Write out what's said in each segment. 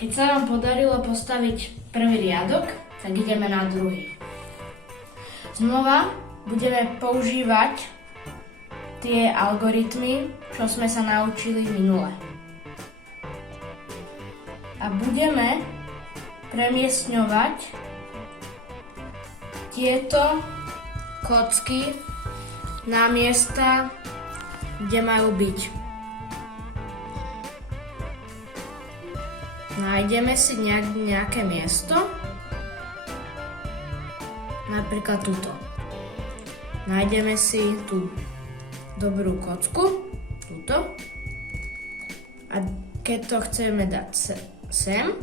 Keď sa vám podarilo postaviť prvý riadok, tak ideme na druhý. Znova budeme používať tie algoritmy, čo sme sa naučili minule. A budeme premiestňovať tieto kocky na miesta, kde majú byť. Nájdeme si nejaké miesto, napríklad túto. Nájdeme si tú dobrú kocku, túto. A keď to chceme dať sem,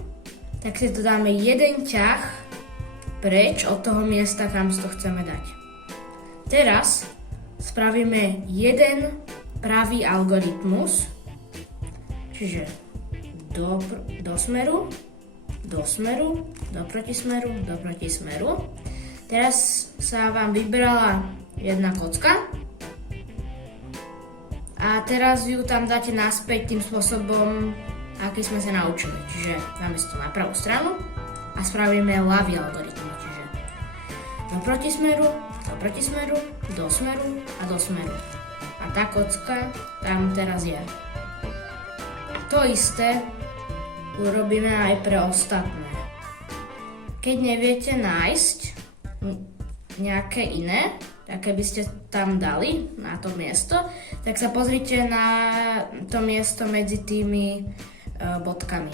tak si to dáme jeden ťah preč od toho miesta, kam si to chceme dať. Teraz spravíme jeden pravý algoritmus, čiže do smeru, do protismeru, do protismeru. Teraz sa vám vybrala jedna kocka a teraz ju tam dáte naspäť tým spôsobom, aký sme sa naučili. Čiže dáme si to na pravú stranu a spravíme ľavý algoritmus. Čiže do protismeru, do smeru a do smeru. A tá kocka tam teraz je. To isté urobíme aj pre ostatné. Keď neviete nájsť nejaké iné, aké by ste tam dali na to miesto, tak sa pozrite na to miesto medzi tými bodkami.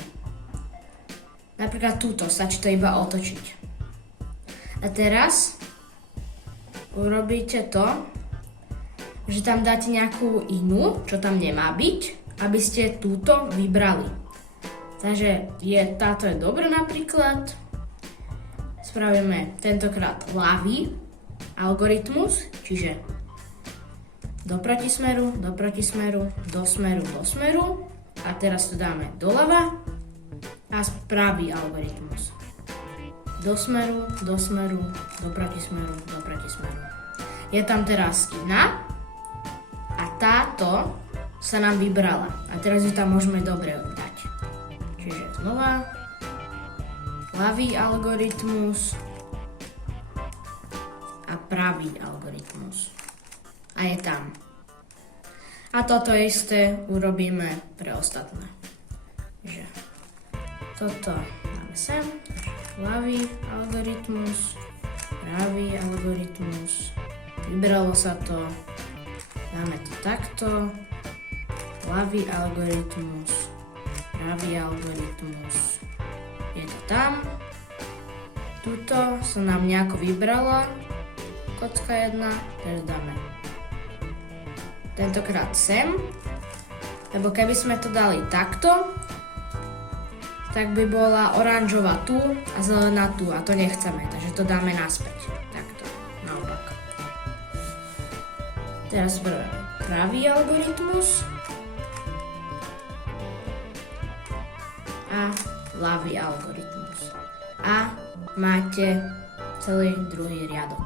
Napríklad túto, stačí to iba otočiť. A teraz urobíte to, že tam dáte nejakú inú, čo tam nemá byť, aby ste túto vybrali. Takže táto je dobrá napríklad. Spravíme tentokrát ľavý algoritmus, čiže do protismeru, do smeru a teraz to dáme doľava a pravý algoritmus. Do smeru, do protismeru. Je tam teraz iná a táto sa nám vybrala a teraz ju tam môžeme dobre dať. Čiže znova ľavý algoritmus a pravý algoritmus. A je tam. A toto isté urobíme pre ostatné. Čiže toto dáme sem, ľavý algoritmus, pravý algoritmus, vybralo sa to, dáme to takto, ľavý algoritmus, pravý algoritmus, je to tam. Tuto sa nám nejako vybrala kocka jedna, teraz dáme tentokrát sem, lebo keby sme to dali takto, tak by bola oranžová tu a zelená tu a to nechceme, takže to dáme naspäť, takto, naopak. Teraz pravý algoritmus a ľavý algoritmus. A máte celý druhý riadok.